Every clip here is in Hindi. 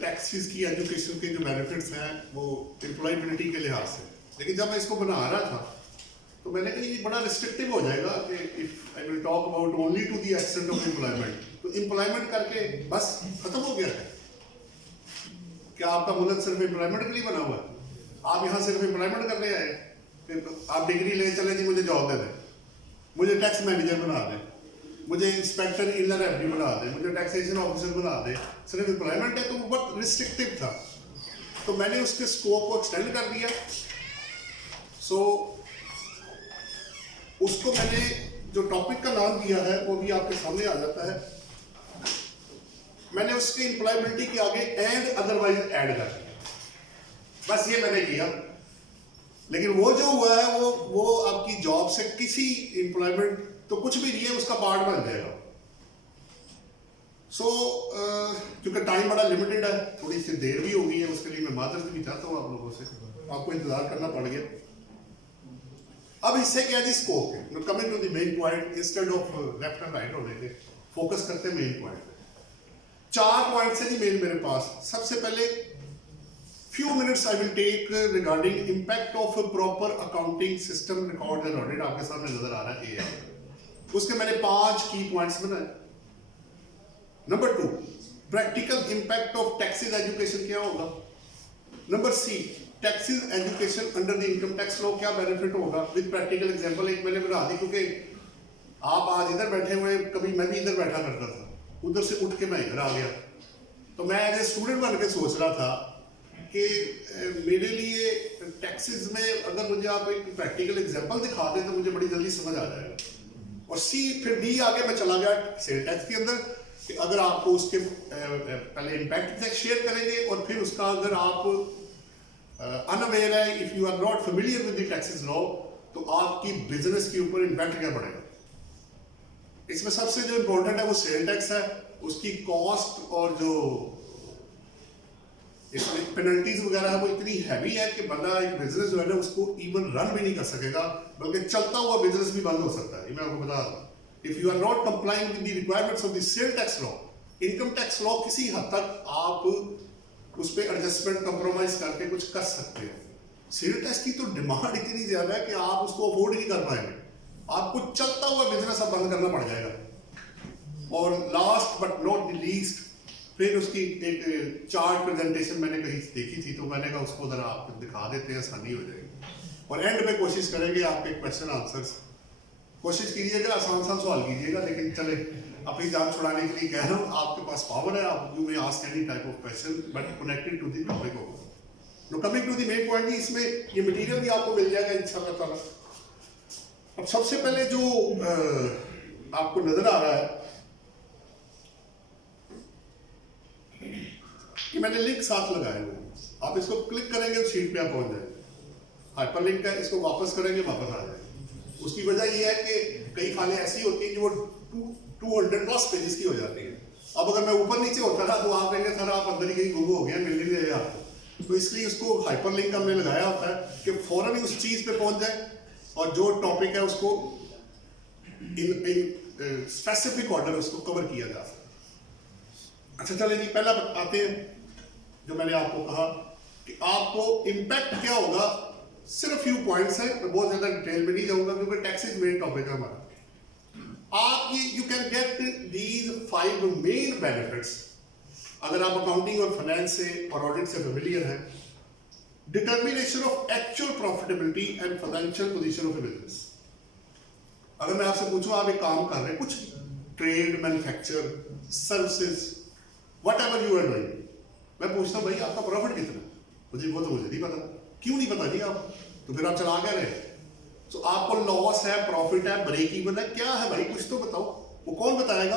टैक्सेस की एजुकेशन के जो बेनिफिट्स हैं वो एम्प्लॉयबिलिटी के लिहाज से, लेकिन जब मैं इसको बना रहा था तो मैंने कहा ये बड़ा रिस्ट्रिक्टिव हो जाएगा कि if I will talk about only to the extent of employment, तो एम्प्लॉयमेंट करके बस खत्म हो गया है। क्या आपका मुल्क सिर्फ एम्प्लॉयमेंट के लिए बना हुआ है? आप यहाँ सिर्फ एम्प्लॉयमेंट करने आए कि आप डिग्री ले चले जी मुझे जॉब दे दें, मुझे टैक्स मैनेजर बना दें, मुझे इंस्पेक्टर इनर रेवेन्यू बना दे, मुझे टैक्सेशन ऑफिसर बना दे, सिर्फ एम्प्लॉयमेंट है तो वो बहुत रिस्ट्रिक्टिव था। तो मैंने उसके स्कोप को एक्सटेंड कर दिया। सो उसको मैंने जो टॉपिक का नाम दिया है वो भी आपके सामने आ जाता है। मैंने उसके एम्प्लॉयबिलिटी के आगे एंड अदरवाइज ऐड कर दिया, बस ये मैंने किया। लेकिन वो जो हुआ है वो आपकी जॉब से किसी एम्प्लॉयमेंट तो कुछ भी नहीं है, उसका पार्ट बन जाएगा। सो क्योंकि टाइम बड़ा लिमिटेड है, थोड़ी सी देर भी हो गई है, उसके लिए मैं माजरत भी चाहता हूँ आप लोगों से, आपको इंतजार करना पड़ गया। अब इससे क्या है स्कोप है, coming to the main point, instead of left and right होने के फोकस करते हैं मेन पॉइंट पे। 4 पॉइंट है जी मेन मेरे पास। सबसे पहले few minutes I will take regarding impact of a proper accounting system record and audit, आपके सामने नजर आ रहा है AI। उसके मैंने 5 की पॉइंट्स बनाए। Number 2, practical impact of taxes education क्या होगा। Number C, taxes education under the income tax law क्या बेनिफिट होगा, विद प्रैक्टिकल एग्जांपल एक मैंने बना दी, क्योंकि आप आज इधर बैठे हुए, कभी मैं भी इधर बैठा करता था, उधर से उठ के मैं इधर आ गया, तो मैं एज ए स्टूडेंट बन के सोच रहा था कि मेरे लिए टैक्सेस में अगर मुझे आप एक प्रैक्टिकल एग्जांपल दिखा दें तो मुझे बड़ी जल्दी समझ आ जाएगा। और सी फिर डी आगे मैं चला गया सेल टैक्स के अंदर, कि अगर आपको उसके पहले इम्पैक्ट टैक्स शेयर करेंगे और फिर उसका अगर आप अनअवेयर है, if you are not familiar with the taxes law, तो आपकी बिजनेस के ऊपर इम्पैक्ट क्या पड़ेगा। इसमें सबसे जो इम्पोर्टेंट है वो सेल टैक्स है, उसकी कॉस्ट और जो इसमें पेनल्टीज वगैरह है वो इतनी हैवी है कि बंदा एक बिजनेस जो है ना उसको इवन रन भी नहीं कर सकेगा, बल्कि चलता हुआ बिजनेस भी बंद हो सकता है। ये मैं आपको बता दूं, if you are not complying with the requirements of the sale tax law, income tax law, किसी हद तक आप उस पर एडजस्टमेंट कंप्रोमाइज करके कुछ कर सकते हैं। सेल टैक्स की तो डिमांड इतनी ज्यादा है कि आप उसको अफोर्ड नहीं कर पाएंगे, आपको चलता हुआ बिजनेस अब बंद करना पड़ जाएगा। और last but not the least, फिर उसकी एक चार्ट प्रेजेंटेशन मैंने कहीं देखी थी, तो मैंने कहा उसको जरा आपको दिखा देते हैं, आसानी हो जाएगी। और एंड में कोशिश करेंगे आपके क्वेश्चन आंसर्स, कोशिश कीजिएगा आसान सा सवाल कीजिएगा, लेकिन चले अपनी जान छुड़ाने के लिए कह रहा हूँ, आपके पास पावर है, आप you may ask any type of question but connected to the topic होगा। No coming to the main point, इसमें ये मटेरियल भी आपको मिल जाएगा इंशाअल्लाह ताला। अब सबसे पहले जो आपको नजर आ रहा है कि मैंने लिंक साथ लगाए हुए, आप इसको क्लिक करेंगे तो शीट पे आप पहुंच जाएंगे। हाइपर लिंक है, इसको वापस करेंगे वापस आ जाएंगे। उसकी वजह यह है कि कई फाइलें ऐसी होती हैं जो 200+ पेजेस की हो जाती है। अब अगर मैं ऊपर नीचे होता ना तो आप कहेंगे सर आप अंदर ही कहीं गुम हो गए, मिल नहीं रहे आपको। तो इसलिए उसको हाइपर लिंक हमने लगाया होता है कि फौरन ही उस चीज पे पहुंच जाए और जो टॉपिक है उसको इन स्पेसिफिक ऑर्डर उसको कवर किया जा सके। अच्छा चले जी, पहला आते हैं जो मैंने आपको कहा कि आपको इम्पैक्ट क्या होगा। सिर्फ फ्यू पॉइंट्स हैं, मैं बहुत ज्यादा डिटेल में नहीं जाऊंगा क्योंकि टैक्सेस मेन टॉपिक है हमारा। आप ये you can get these 5 main benefits अगर आप अकाउंटिंग और फाइनेंस से और ऑडिट से फेमिलियर हैं। Determination of actual profitability and financial position of A business. अगर मैं आपसे पूछूं आप एक काम कर रहे हैं, कुछ trade, manufacture, services, whatever you are doing, मैं पूछता हूं भाई आपका प्रॉफिट कितना है, मुझे वो तो मुझे नहीं पता। क्यों नहीं पता जी आप, तो फिर आप चला क्या रहे। तो आपको लॉस है, प्रॉफिट है, ब्रेक इवन है, क्या है भाई कुछ तो बताओ। वो कौन बताएगा,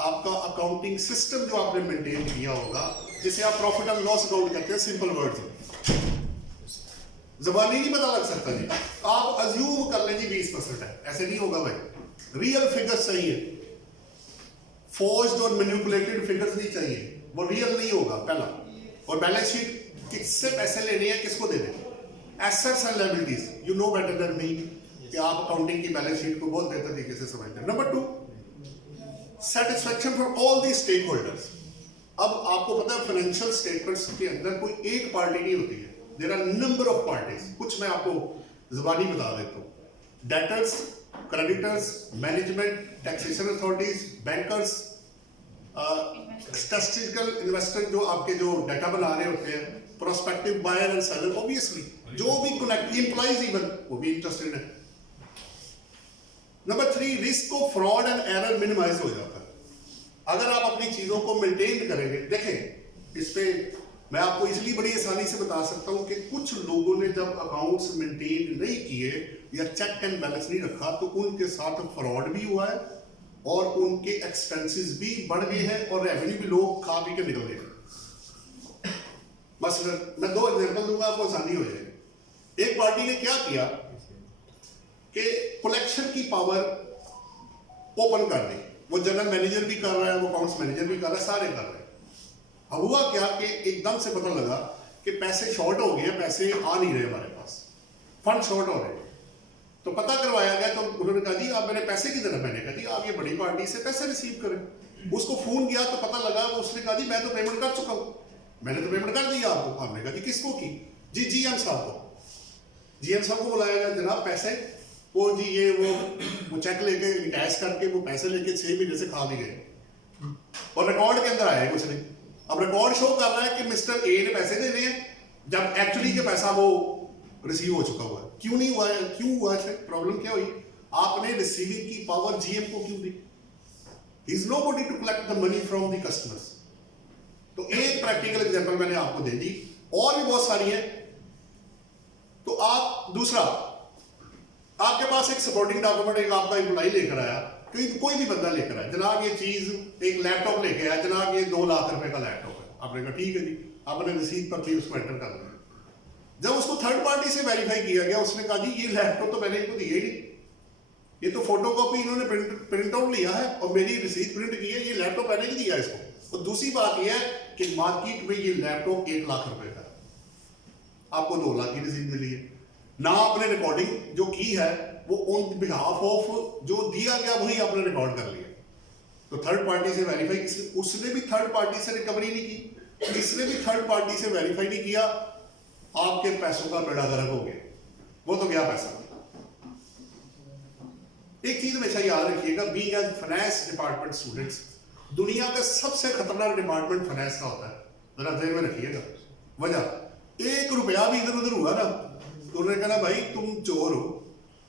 आपका अकाउंटिंग सिस्टम जो आपने मेंटेन किया होगा, जिसे आप प्रॉफिट एंड लॉस अकाउंट करते हैं सिंपल वर्ड्स में। जबानी नहीं पता लग सकता जी, आप अज्यूम कर लें जी 20% है, ऐसे नहीं होगा भाई। रियल फिगर्स चाहिए, फोर्स्ड और मैनिपुलेटेड फिगर्स नहीं चाहिए, वो रियल नहीं होगा पहला। और बैलेंस शीट किससे पैसे लेने हैं, किसको देने, assets and liabilities, you know better than me कि आप अकाउंटिंग की बैलेंस शीट को बहुत बेहतर तरीके से समझते हैं। Number 2, satisfaction for all the stake holders. अब आपको पता है फाइनेंशियल स्टेटमेंट्स के अंदर कोई एक पार्टी नहीं होती है, there are number of parties. कुछ मैं आपको जुबानी बता देता हूँ। Debtors, creditors, management, taxation authorities, bankers, statistical investor जो आपके जो डाटा बना रहे होते हैं, prospective buyer and seller, obviously जो भी कनेक्ट एम्प्लॉइज इवन वो भी इंटरेस्टेड है। Number 3, risk of fraud and error minimize हो जाता है अगर आप अपनी चीजों को मेंटेन करेंगे। देखें, इस पे मैं आपको इसलिए बड़ी आसानी से बता सकता हूं कि कुछ लोगों ने जब अकाउंट्स मेंटेन नहीं किए या चेक एंड बैलेंस नहीं रखा तो उनके साथ फ्रॉड भी हुआ है और उनके एक्सपेंसेस भी बढ़ गए हैं और रेवेन्यू भी लोग खा पी के निकल गए। मसलन मैं 2 एग्जांपल दूंगा, आपको आसानी हो जाएगी। एक पार्टी ने क्या किया कि कलेक्शन की पावर ओपन कर दी, वो जनरल मैनेजर भी कर रहा है, वो अकाउंट्स मैनेजर भी कर रहा है, सारे कर रहे हैं। अब हुआ क्या कि एकदम से पता लगा कि पैसे शॉर्ट हो गए, पैसे आ नहीं रहे हमारे पास, फंड शॉर्ट हो रहे हैं। तो पता करवाया गया, तो उन्होंने कहा जी आप मेरे पैसे की तरफ, मैंने कहा जी आप ये बड़ी पार्टी से पैसे रिसीव करें। उसको फोन किया तो पता लगा, उसने कहा जी मैं तो पेमेंट कर चुका हूँ, मैंने तो पेमेंट कर दिया आपको। हमने कहा जी किसको की? जी जीएम साहब को। जीएम साहब को बुलाया गया, जनाब पैसे, वो जी ये वो चेक लेके कैश करके वो पैसे लेके 6 महीने से खा भी गए और रिकॉर्ड के अंदर आया कुछ नहीं। अब रिकॉर्ड शो कर रहा है कि मिस्टर ए ने पैसे देने हैं जब एक्चुअली के पैसा वो रिसीव हो चुका हुआ है। क्यों नहीं हुआ है? क्यों हुआ है? प्रॉब्लम क्या हुई? आपने रिसीविंग की पावर जीएम को क्यों दी? Is nobody to collect the money from the customers. तो एक प्रैक्टिकल एग्जांपल मैंने आपको दे दी, और भी बहुत सारी है। तो आप दूसरा, आपके पास एक सपोर्टिंग डॉक्यूमेंट एक आपका एम्प्लॉय लेकर आया, कोई भी बंदा लेकर आया, जनाब ये चीज एक लैपटॉप लेके आया, जनाब ये 2 लाख रुपए का लैपटॉप है। आपने कहा ठीक है जी, आपने रसीद पर भी उसको एंटर कर दिया। जब उसको थर्ड पार्टी से वेरीफाई किया गया, उसने कहा जी ये लैपटॉप तो मैंने इनको दिया ही नहीं, ये तो फोटोकॉपी इन्होंने प्रिंट आउट लिया है और मेरी रसीद प्रिंट की है, ये लैपटॉप मैंने नहीं दिया इसको। और दूसरी बात यह है कि मार्केट में ये लैपटॉप 1 लाख रुपए का, आपको 2 लाख की रसीद मिली है। ना आपने रिकॉर्डिंग जो की है वो ऑन बिहाफ ऑफ जो दिया गया वही आपने रिकॉर्ड कर लिया। तो थर्ड पार्टी से वेरीफाई, उसने भी थर्ड पार्टी से रिकवरी नहीं की, इसने भी थर्ड पार्टी से वेरीफाई नहीं किया, आपके पैसों का बेड़ा गर्क हो गया, वो तो गया पैसा। एक चीज हमेशा याद रखिएगा, being as finance department students, दुनिया का सबसे खतरनाक डिपार्टमेंट फाइनेंस का होता है, जरा ध्यान में रखिएगा। वजह 1 रुपया भी इधर उधर हुआ ना तो उन्होंने कहा भाई तुम चोर हो,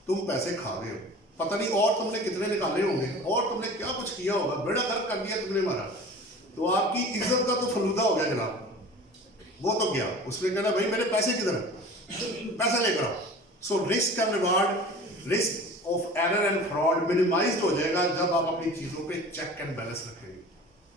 तुम पैसे खा गए हो, पता नहीं और तुमने कितने निकाले होंगे और तुमने क्या कुछ किया होगा, बेड़ा गर्क कर दिया तुमने हमारा, तो आपकी इज्जत का तो फलूदा हो गया जनाब, वो तो गया। उसने कहा भाई मेरे पैसे किधर है, पैसा लेकर आओ। So risk and reward, risk of error and fraud minimize हो जाएगा जब आप अपनी चीजों पे चेक एंड बैलेंस रखेंगे।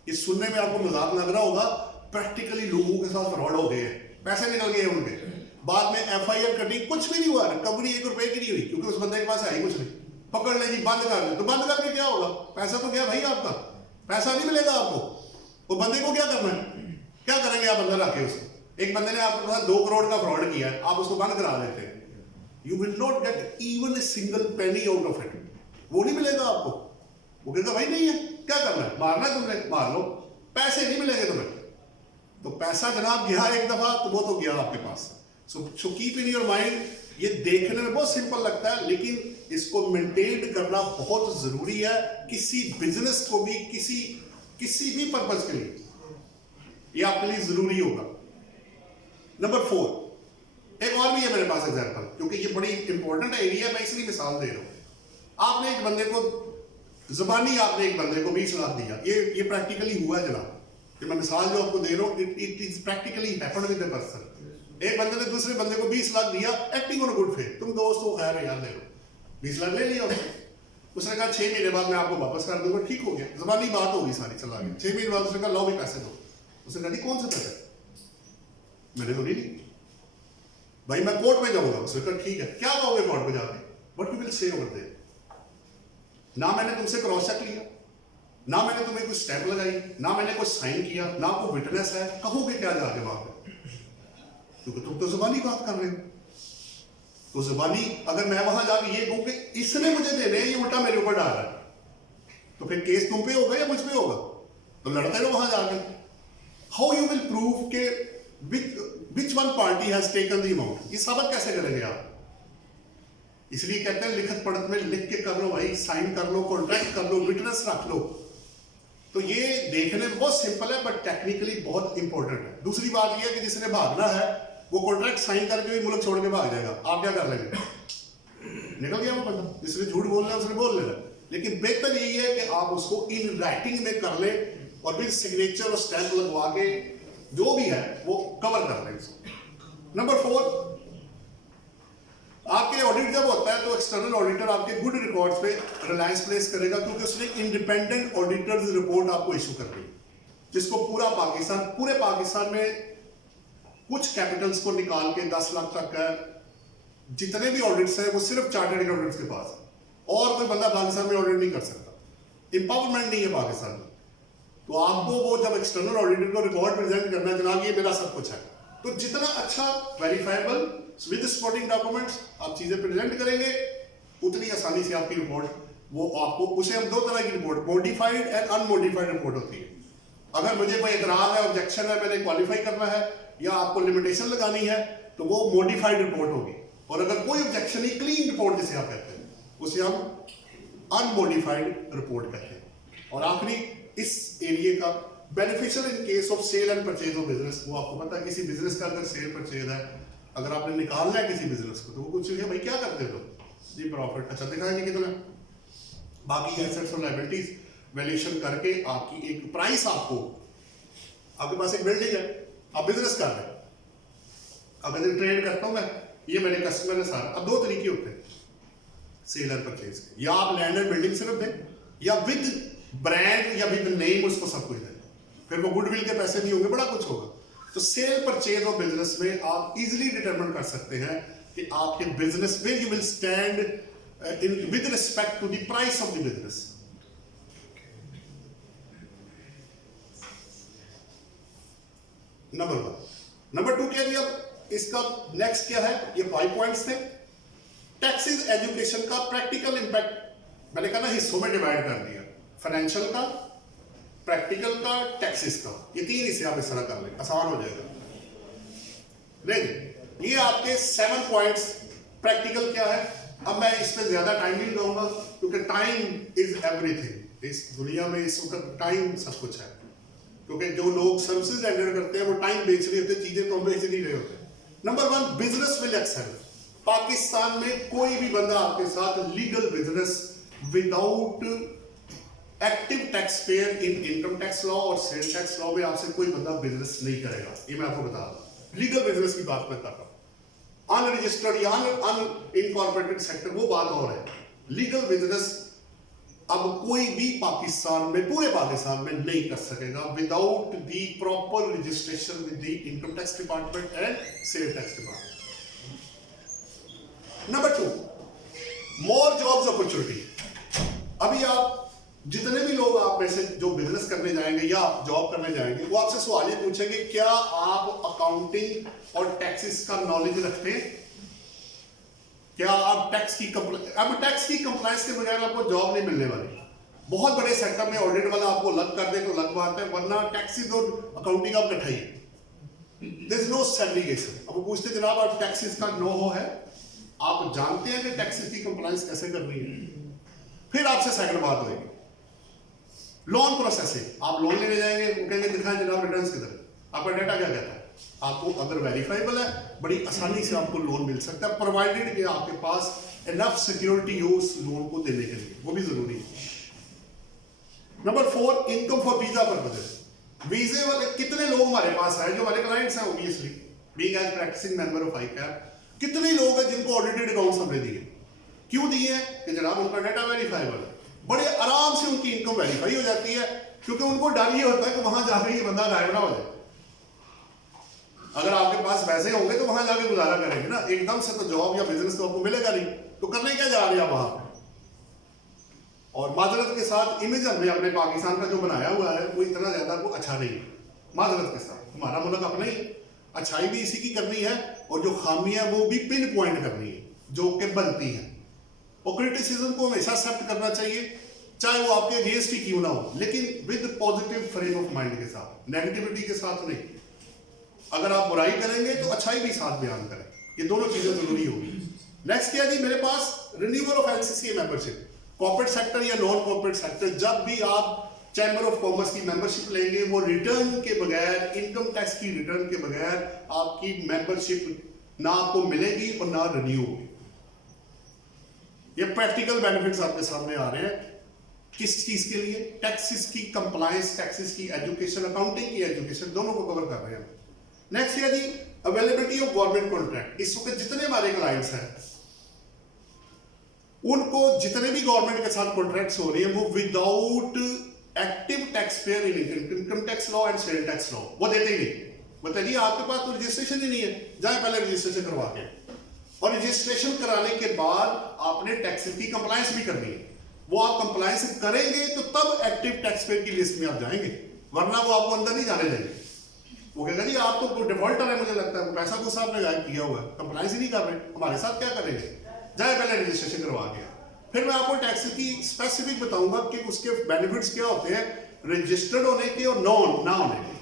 इस सुनने में आपको मजाक लग रहा होगा, प्रैक्टिकली लोगों के साथ फ्रॉड हो गए हैं, पैसे निकल गए उनके, बाद में एफआईआर कटी, कुछ भी नहीं हुआ, रिकवरी 1 रुपए की नहीं हुई क्योंकि उस बंदे के पास है ही कुछ नहीं। पकड़ ले जी, बंद कर दे, तो बंद करके क्या होगा? पैसा तो गया भाई आपका, पैसा नहीं मिलेगा आपको। वो बंदे को क्या करना है, क्या करेंगे आप अंदर आके उसको? एक बंदे ने आपके पास 2 करोड़ का फ्रॉड किया है, आप उसको बंद करा देते हैं, you will not get even a single penny out of it, वो नहीं मिलेगा आपको। वो कहता भाई नहीं है, क्या करना है, मारना है तुमने, मार लो, पैसे नहीं मिलेंगे तुम्हें। तो पैसा जनाब गया एक दफा तो वो तो गया आपके पास। So keep in your mind, ये देखने में बहुत सिंपल लगता है लेकिन इसको मेंटेन करना बहुत जरूरी है किसी बिजनेस को भी, किसी भी पर्पज के लिए, ये आपके लिए जरूरी होगा। नंबर 4, एक और भी है मेरे पास एग्जांपल, क्योंकि ये बड़ी इंपॉर्टेंट एरिया, मैं इसलिए मिसाल दे रहा हूं। आपने एक बंदे को जुबानी, आपने एक बंदे को 20 लाख दिया, ये प्रैक्टिकली हुआ है जनाब, मैं मिसाल जो आपको दे रहा हूं, it is practically happened with the person. एक बंदे ने दूसरे बंदे को 20 लाख दिया, एक्टिंग ऑन गुड फेथ, तुम दोस्त हो, खैर यार ले लो, 20 लाख ले लिया उसने कहा 6 महीने बाद मैं आपको वापस कर दूंगा, ठीक हो गया, जुबानी बात होगी सारी, चला गया। 6 महीने बाद उसने कहा लो भी पैसे दो, उसने कहा कौन से पैसे, मैंने तो नहीं ली भाई, मैं कोर्ट में जाऊंगा। उसने कहा ठीक है, क्या कहोगे कोर्ट में जाके, what you will say over there, ना मैंने तुमसे क्रॉस चेक लिया, ना मैंने तुम्हें कोई स्टैंप लगाई, ना मैंने कोई साइन किया, ना कोई विटनेस है, कहोगे क्या जाके वहां पे, क्योंकि तुम तो जुबानी बात कर रहे हो। तो जुबानी अगर मैं वहां जाके ये कहूं कि इसने मुझे देने, ये उल्टा मेरे ऊपर डाल रहा है, तो फिर केस तुम पे होगा या मुझ पे होगा, तो लड़ते रहो वहां जाके। हाउ यू विल प्रूव के which one party has taken the amount, ये साबित कैसे करेंगे आप? इसलिए कहते हैं लिखत पढ़त में लिख के कर लो भाई, साइन कर लो, कॉन्ट्रैक्ट कर लो, विटनेस रख लो। तो ये देखने में बहुत सिंपल है बट टेक्निकली बहुत इंपॉर्टेंट है। दूसरी बात ये है कि जिसने भागना है वो कॉन्ट्रैक्ट साइन करके भी मुल्क छोड़ के भाग जाएगा, आप क्या कर लेंगे? निकल गया वो बंदा, जिसने झूठ बोलना है उसने बोल लेना। लेकिन बेहतर यही है कि आप उसको इन राइटिंग में कर ले और फिर सिग्नेचर और स्टैंप लगवा के जो भी है वो कवर कर लें इसको। नंबर 4, आपके ऑडिट जब होता है तो एक्सटर्नल ऑडिटर आपके गुड रिकॉर्ड्स पे रिलायंस प्लेस करेगा, क्योंकि उसने इंडिपेंडेंट ऑडिटर्स रिपोर्ट आपको इशू कर दी, जिसको पूरे पाकिस्तान में कुछ कैपिटल्स को निकाल के 10 लाख तक का जितने भी ऑडिट्स हैं वो सिर्फ चार्टर्ड अकाउंटेंट्स के पास है, और कोई बंदा पाकिस्तान में ऑडिट नहीं कर सकता। इंपावरमेंट नहीं है पाकिस्तान में। तो आपको वो जब एक्सटर्नल ऑडिटर को रिकॉर्ड प्रेजेंट करना है, जनाब ये मेरा सब कुछ है, तो जितना अच्छा वेरीफाइबल विद सपोर्टिंग डॉक्यूमेंट्स आप चीजें प्रेजेंट करेंगे, उतनी आसानी से आपकी रिपोर्ट वो आपको, उसे हम 2 तरह की report, modified and unmodified report होती है। अगर मुझे कोई इतराज है, ऑब्जेक्शन है, मैंने क्वालिफाई करना है या आपको लिमिटेशन लगानी है तो वो मॉडिफाइड रिपोर्ट होगी। और अगर कोई ऑब्जेक्शन नहीं, क्लीन रिपोर्ट जिसे आप कहते हैं, उसे हम अनमॉडिफाइड रिपोर्ट कहते हैं। और आखिरी इस एरिया का beneficial in case of sale and purchase of business, वो आपको पता है किसी बिजनेस का अगर सेल परचेज है, अगर आपने निकालना है किसी बिजनेस को तो वो कुछ भाई क्या करते हो जी, प्रॉफिट अच्छा दिखाया नहीं कितना, बाकी एसेट्स और लायबिलिटीज वैल्यूएशन करके आपकी एक प्राइस, आपके पास एक बिल्डिंग है, आप बिजनेस कर रहे हैं, अब यदि ट्रेड करता हूं मैं, ये मेरे कस्टमर है सारा। अब 2 तरीके होते हैं सेल एंड परचेज के, या आप लैंड एंड बिल्डिंग सिर्फ दें, या विद ब्रांड या विद नेम उसको सब कुछ दें, फिर वो गुडविल के पैसे नहीं होंगे, बड़ा कुछ होगा। तो सेल परचेज ऑफ बिजनेस में आप इजीली डिटरमिन कर सकते हैं कि आपके बिजनेस में you will stand in with respect to the price of the business. Number 1। Number 2 क्या दिया इसका, नेक्स्ट क्या है, ये 5 पॉइंट्स थे। टैक्सेस एजुकेशन का प्रैक्टिकल इंपैक्ट मैंने कहा ना हिस्सों में डिवाइड कर दिया, फाइनेंशियल का, प्रैक्टिकल का, टैक्सेस का, ये 3 हिस्से आप इस तरह कर लें, आसान हो जाएगा। नहीं, ये आपके 7 पॉइंट्स। प्रैक्टिकल क्या है, अब मैं इस पर ज्यादा टाइम नहीं लगाऊंगा क्योंकि टाइम इज एवरीथिंग। इस दुनिया में इस वक्त टाइम सब कुछ है, क्योंकि जो लोग सर्विसेज रेंडर करते हैं वो टाइम बेच रहे होते हैं, चीजें तो हम बेच नहीं रहे होते। Number 1, business will excel. Pakistan में कोई भी बंदा आपके साथ legal business without active tax payer in income tax law और सेल टैक्स लॉ में आपसे कोई बंदा बिजनेस नहीं करेगा, ये मैं आपको बता दूं। लीगल बिजनेस की बात मैं कर रहा हूं, अनरजिस्टर्ड या अनइनकॉर्पोरेटेड सेक्टर वो बात और है। लीगल बिजनेस अब कोई भी पाकिस्तान में, पूरे पाकिस्तान में नहीं कर सकेगा without the proper registration with the income tax department and sale tax department. Number 2, more jobs opportunity. अभी आप जितने भी लोग आप में से जो बिजनेस करने जाएंगे या जॉब करने जाएंगे, वो आपसे सवाल ये पूछेंगे, क्या आप अकाउंटिंग और टैक्सेस का नॉलेज रखते हैं? क्या आप टैक्स की कंप्लायंस के बगैर आपको जॉब नहीं मिलने वाली। बहुत बड़े सेक्टर में ऑडिट वाला आपको लग कर दे तो लग बात है, वरना टैक्सेस और अकाउंटिंग आप इकट्ठा ही, देयर इज नो सेग्रीगेशन। अब वो पूछते जनाब आप टैक्सेस का नो हो है, आप जानते हैं कि टैक्सेस की कंप्लायंस कैसे करनी है, फिर आपसे सेकंड बात होगी लोन प्रोसेसिंग। आप लोन लेने जाएंगे, वो कहेंगे दिखाएं जनाब रिटर्न्स किधर, आपका डाटा क्या कहता है। आपको अगर वेरीफाइबल है, बड़ी आसानी से आपको लोन मिल सकता है, प्रोवाइडेड कि आपके पास इनफ सिक्योरिटी हो उस लोन को देने के लिए, वो भी जरूरी है। Number 4, income for visa purposes. Visa वाले कितने लोग हमारे पास है, जो हमारे क्लाइंट्स हैं, obviously being as practicing member of ICAP, कितने लोग हैं जिनको ऑडिटेड अकाउंट्स हमने दिए। क्यों दिए हैं कि जनाब उनका डाटा वेरीफाइबल है, बड़े आराम से उनकी इनकम वेरीफाई हो जाती है, क्योंकि उनको डर ये होता है कि वहां जाकर ये बंदा गायब ना हो जाए। अगर आपके पास पैसे होंगे तो वहां जाके गुजारा करेंगे ना, एकदम से तो जॉब या बिजनेस तो आपको मिलेगा नहीं, तो करने क्या जा रहे हैं वहां पे। और माजरत के साथ इमेज हमने अपने पाकिस्तान का जो बनाया हुआ है वो इतना ज्यादा को अच्छा नहीं है। माजरत के साथ हमारा मुल्क अपना ही, अच्छाई भी इसी की करनी है और जो खामियां वो भी पिन पॉइंट करनी है जो कि बनती है। और क्रिटिसिज्म को हमेशा एक्सेप्ट करना चाहिए, चाहे वो आपके अगेंस्ट ही क्यों ना हो, लेकिन with positive frame of mind के साथ, नेगेटिविटी के साथ नहीं। अगर आप बुराई करेंगे तो अच्छाई भी साथ बयान करें, ये दोनों चीजें जरूरी होगी। नेक्स्ट क्या जी, मेरे पास renewal of LCC membership, corporate sector या नॉन कॉर्पोरेट सेक्टर, जब भी आप चैम्बर ऑफ कॉमर्स की मेंबरशिप लेंगे वो रिटर्न के बगैर, इनकम टैक्स की रिटर्न के बगैर आपकी मेंबरशिप ना आपको मिलेगी और ना रिन्यू होगी। ये प्रैक्टिकल बेनिफिट्स आपके सामने आ रहे हैं। किस चीज के लिए? टैक्सेस की कंप्लायंस, टैक्सेस की एजुकेशन, अकाउंटिंग की एजुकेशन, दोनों को कवर कर रहे हैं। नेक्स्ट है जी अवेलेबिलिटी ऑफ गवर्नमेंट कॉन्ट्रैक्ट। इस वक्त जितने हमारे क्लाइंट्स हैं उनको जितने भी गवर्नमेंट के साथ कॉन्ट्रैक्ट्स हो रही है वो without active tax payer in income tax law and cell tax law वो देते ही नहीं। बताइए आपके पास तो रजिस्ट्रेशन ही नहीं है, जाए पहले रजिस्ट्रेशन करवा के, और रजिस्ट्रेशन कराने के बाद आपने टैक्सेस की कंप्लायंस भी करनी है। वो आप कंप्लायंस करेंगे तो तब एक्टिव टैक्स पेयर की लिस्ट में आप जाएंगे, वरना वो आपको अंदर नहीं जाने देंगे। वो कहेगा जी आप तो डिफॉल्टर है, मुझे लगता है पैसा तो साहब ने गायब किया हुआ है, कंप्लायंस ही नहीं कर रहे, हमारे साथ क्या करेंगे, जाए पहले रजिस्ट्रेशन करवा के। फिर मैं आपको टैक्स की स्पेसिफिक बताऊंगा कि उसके बेनिफिट्स क्या होते हैं रजिस्टर्ड होने के और नॉन ना होने के।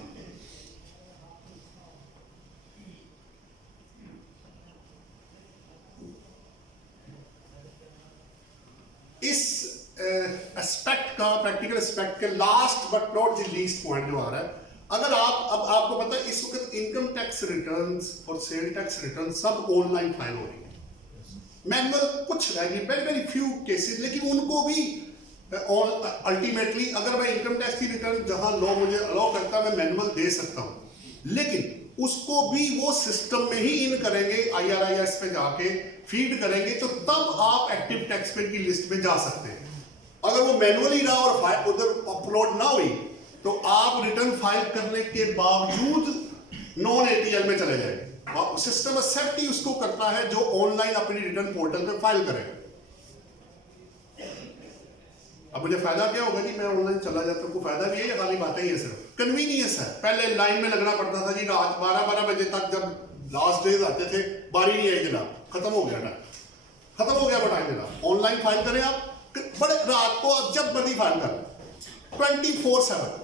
इस एस्पेक्ट का, प्रैक्टिकल एस्पेक्ट के last but not the least point जो आ रहा है, अगर आप अब आपको पता है इस वक्त इनकम टैक्स रिटर्न्स और सेल टैक्स रिटर्न सब ऑनलाइन फाइल हो रही है। मैनुअल कुछ रहेगी, वेरी वेरी फ्यू केसेस, लेकिन उनको भी अल्टीमेटली अगर मैं इनकम टैक्स की रिटर्न जहां लॉ मुझे अलाउ करता है मैं मैनुअल दे सकता हूं, लेकिन उसको भी वो सिस्टम में ही इन करेंगे, IRIS पे जाके फीड करेंगे, तो तब आप एक्टिव टैक्स पेयर की लिस्ट में जा सकते हैं। अगर वो मैनुअली रहा और फाइल उधर अपलोड ना हुई तो आप रिटर्न फाइल करने के बावजूद नॉन ATL में चले जाएंगे। सिस्टम एक्सेप्ट ही उसको करता है जो ऑनलाइन अपनी रिटर्न पोर्टल पे फाइल करेगा। अब मुझे फायदा क्या होगा जी, मैं ऑनलाइन चला जाता हूं, फायदा भी है या खाली बातें ही है? सिर्फ कन्वीनियंस है। पहले लाइन में लगना पड़ता था जी, रात 12 बजे तक, जब लास्ट डेज आते थे, बारी नहीं आई जनाब, खत्म हो गया टाइम, खत्म हो गया वो टाइम जनाब। ऑनलाइन फाइल करें आप, बड़े रात को आप जब मर्जी फाइल करें, 24/7,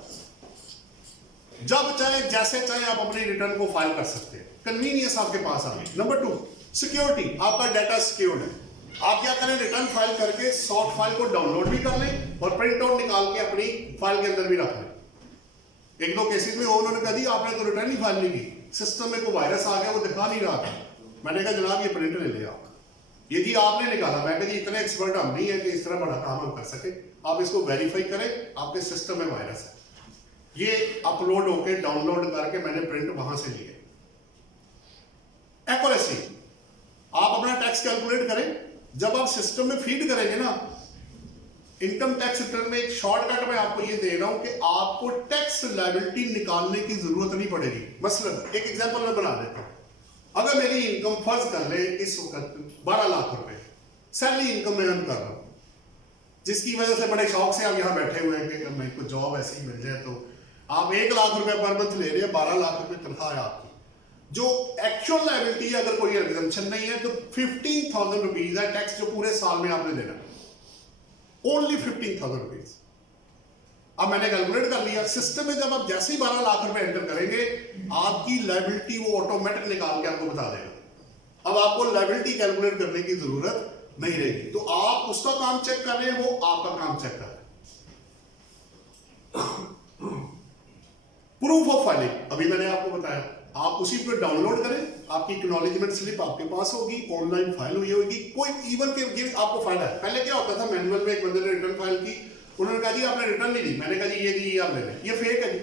जब चाहे जैसे चाहे आप अपनी रिटर्न को फाइल कर सकते हैं। कन्वीनियंस आपके पास आ गई। नंबर 2 सिक्योरिटी, आपका डाटा सिक्योर्ड है। आप क्या करें, रिटर्न फाइल करके सॉफ्ट फाइल को डाउनलोड भी कर लें और प्रिंट आउट निकाल के अपनी फाइल के अंदर भी रख लें। 1-2 केसेस में उन्होंने कहा जी आपने तो रिटर्न ही फाइल नहीं की, सिस्टम में कोई वायरस आ गया, वो दिखा नहीं रहा था। मैंने कहा जनाब ये प्रिंट ले ले आप, ये जी आपने निकाला। मैं कहा जी इतने एक्सपर्ट हम नहीं है कि इस तरह बड़ा काम हम कर सके, आप इसको वेरीफाई करें, आपके सिस्टम में वायरस है। ये अपलोड होके डाउनलोड करके मैंने प्रिंट वहां से लिए। एक्यूरेसी, आप अपना टैक्स कैलकुलेट करें, जब आप सिस्टम में फीड करेंगे ना, इनकम टैक्स रिटर्न में एक शॉर्टकट में आपको ये दे रहा हूं कि आपको टैक्स लायबिलिटी निकालने की जरूरत नहीं पड़ेगी। मसलन एक एग्जांपल मैं बना देता हूं। अगर मेरी इनकम फर्ज कर ले इस वक्त 12 लाख रुपए सैलरी इनकम में अर्न कर रहा हूं, जिसकी वजह से बड़े शौक से आप यहां बैठे हुए हैं कि मेरे को जॉब ऐसी मिल जाए, तो आप 1 लाख रुपए पर मंथ ले रहे हैं, 12 लाख रुपए तनख्वाह है आपकी। जो एक्चुअल लायबिलिटी है, अगर कोई एग्जम्पशन नहीं है, तो 15,000 रुपीज है टैक्स जो पूरे साल में आपने देना, ओनली 15,000 रुपीज। अब मैंने कैलकुलेट कर लिया सिस्टम में, जब आप जैसे ही 12 लाख रुपए एंटर करेंगे, आपकी लायबिलिटी वो ऑटोमेटिक निकाल के आपको बता देगा। अब आपको लायबिलिटी कैलकुलेट करने की जरूरत नहीं रहेगी। तो आप उसका काम चेक कर रहे हैं, वो आपका काम चेक कर रहे हैं। प्रूफ ऑफ फाइलिंग, अभी मैंने आपको बताया, आप उसी पर डाउनलोड करें, आपकी एक्नॉलेजमेंट स्लिप आपके पास होगी, ऑनलाइन फाइल हुई होगी, कोई इवन के ये आपको फायदा है। पहले क्या होता था, मैनुअल में एक बंदे ने रिटर्न फाइल की, उन्होंने कहा जी आपने रिटर्न नहीं दी, मैंने कहा जी ये दी, आप ले लें, ये फेक है जी,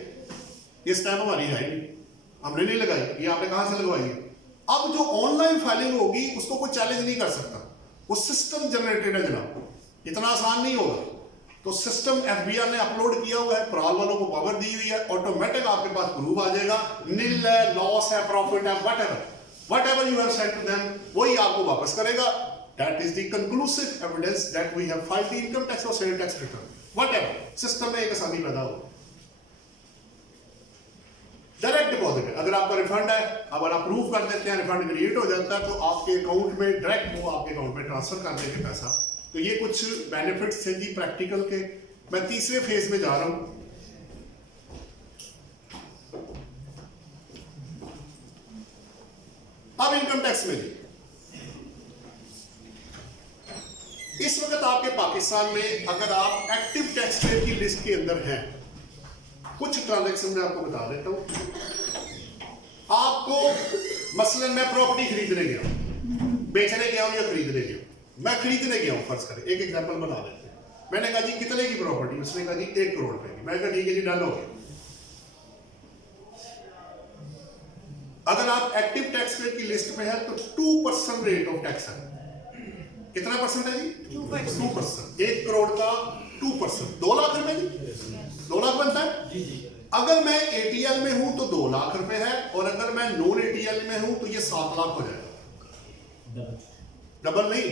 ये स्टैम्प हमारी है नहीं, हमने नहीं लगाई, ये आपने कहां से लगवाई है। अब जो ऑनलाइन फाइलिंग होगी उसको कोई चैलेंज नहीं कर सकता, वो सिस्टम जनरेटेड है जनाब, इतना आसान नहीं होगा। तो सिस्टम FBI ने अपलोड किया हुआ है, प्राल वालों को पावर दी हुई है, ऑटोमेटिक आपके पास प्रूफ आ जाएगा, नील है, लॉस है, प्रॉफिट है, whatever you have send to them, वही आपको वापस करेगा। That is the conclusive evidence that we have filed the income tax और sale tax return, whatever. System में एक आसानी पैदा हो। डायरेक्ट डिपॉजिट, अगर आपका रिफंड है, अगर आप प्रूफ कर देते हैं, रिफंड क्रिएट हो जाता है, तो आपके अकाउंट में डायरेक्ट वो आपके अकाउंट में ट्रांसफर कर देंगे पैसा। तो ये कुछ बेनिफिट्स थे जी प्रैक्टिकल के। मैं तीसरे फेज में जा रहा हूं। अब इनकम टैक्स में इस वक्त आपके पाकिस्तान में अगर आप एक्टिव टैक्स पेयर की लिस्ट के अंदर हैं, कुछ ट्रांजैक्शन मैं आपको बता देता हूं। आपको मसलन मैं प्रॉपर्टी खरीदने गया हूं, बेचने गया हूं या खरीदने गया हूं। मैं खरीदने गया हूं, फर्ज करें, एक एग्जांपल बना देते हैं। मैंने कहा जी कितने की प्रॉपर्टी, उसने कहा जी 1 करोड़ रुपए की। मैंने कहा ठीक है जी, डन हो गया। अगर आप एक्टिव टैक्स पेयर की लिस्ट में है तो 2% रेट ऑफ टैक्स है। कितना परसेंट है जी? 2%। 1 करोड़ का 2%, 2 लाख रुपए जी, 2 लाख बनता है। अगर मैं एटीएल में हूं तो 2 लाख रुपए है, और अगर मैं नॉन एटीएल में हूं तो ये 7 लाख हो जाएगा। डबल नहीं,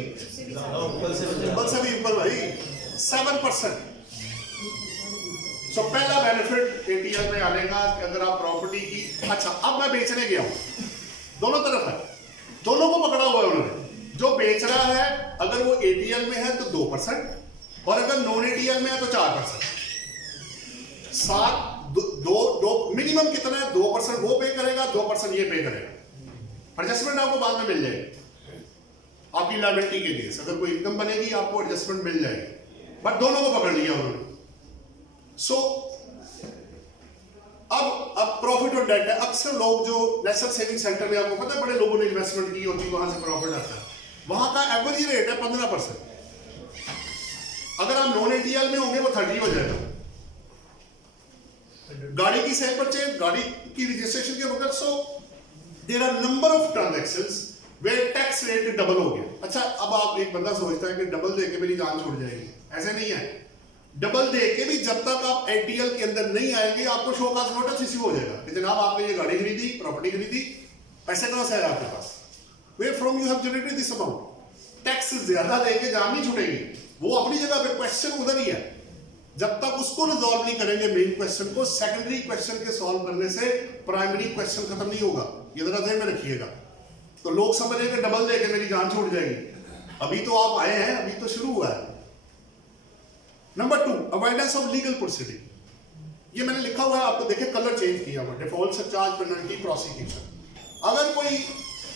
डबल से भी ऊपर भाई, 7%। सो पहला बेनिफिट एटीएल में आएगा कि अगर आप प्रॉपर्टी की, अच्छा अब मैं बेचने गया हूं, दोनों तरफ है, दोनों को पकड़ा हुआ है उन्होंने। जो बेच रहा है अगर वो एटीएल में है तो 2%, और अगर नॉन एटीएल में है तो 4%। 2 मिनिमम कितना है? 2% वो पे करेगा, 2% ये पे करेगा। एडजस्टमेंट आपको बाद में मिल जाएगी आपकी लायबिलिटी के केस। अगर कोई इनकम बनेगी आपको एडजस्टमेंट मिल जाएगी, बट दोनों को पकड़ लिया उन्होंने। सो अब प्रॉफिट और डेट है। अक्सर लोग जो नेशनल सेविंग सेंटर में, आपको पता है बड़े लोगों ने इन्वेस्टमेंट की होती है, वहां से प्रॉफिट आता है, वहां का एवरेज रेट है 15%। अगर आप नॉन एटीएल में होंगे वो 30 हो जाएगा। गाड़ी की सेल परचेज, गाड़ी की रजिस्ट्रेशन के वक्त, so there are number of transactions where tax rate double हो गया। अच्छा अब आप, एक बंदा सोचता है कि डबल देके मेरी जान छूट जाएगी, ऐसे नहीं है। डबल दे के भी जब तक आप एटीएल के अंदर नहीं आएंगे आपको शो काज नोटिस इश्यू हो जाएगा कि जनाब आपने ये गाड़ी खरीदी, प्रॉपर्टी खरीदी, पैसे कहां से आया आपके पास, where from you have generated this amount. Tax ज्यादा देके जान नहीं छूटेगी, वो अपनी जगह पे, क्वेश्चन उधर ही है। जब तक उसको रिजॉल्व नहीं करेंगे मेन क्वेश्चन को, सेकेंडरी क्वेश्चन के सॉल्व करने से प्राइमरी क्वेश्चन खत्म नहीं होगा, ये जरा ध्यान में रखिएगा। तो लोग समझ रहे हैं कि डबल देके मेरी जान छूट जाएगी, अभी तो आप आए हैं, अभी तो शुरू हुआ है। Number 2, avoidance of legal proceeding. ये मैंने लिखा हुआ है, आपको देखे कलर चेंज किया हुआ, डिफॉल्ट सरचार्ज, पेनल्टी, प्रोसिक्यूशन। अगर कोई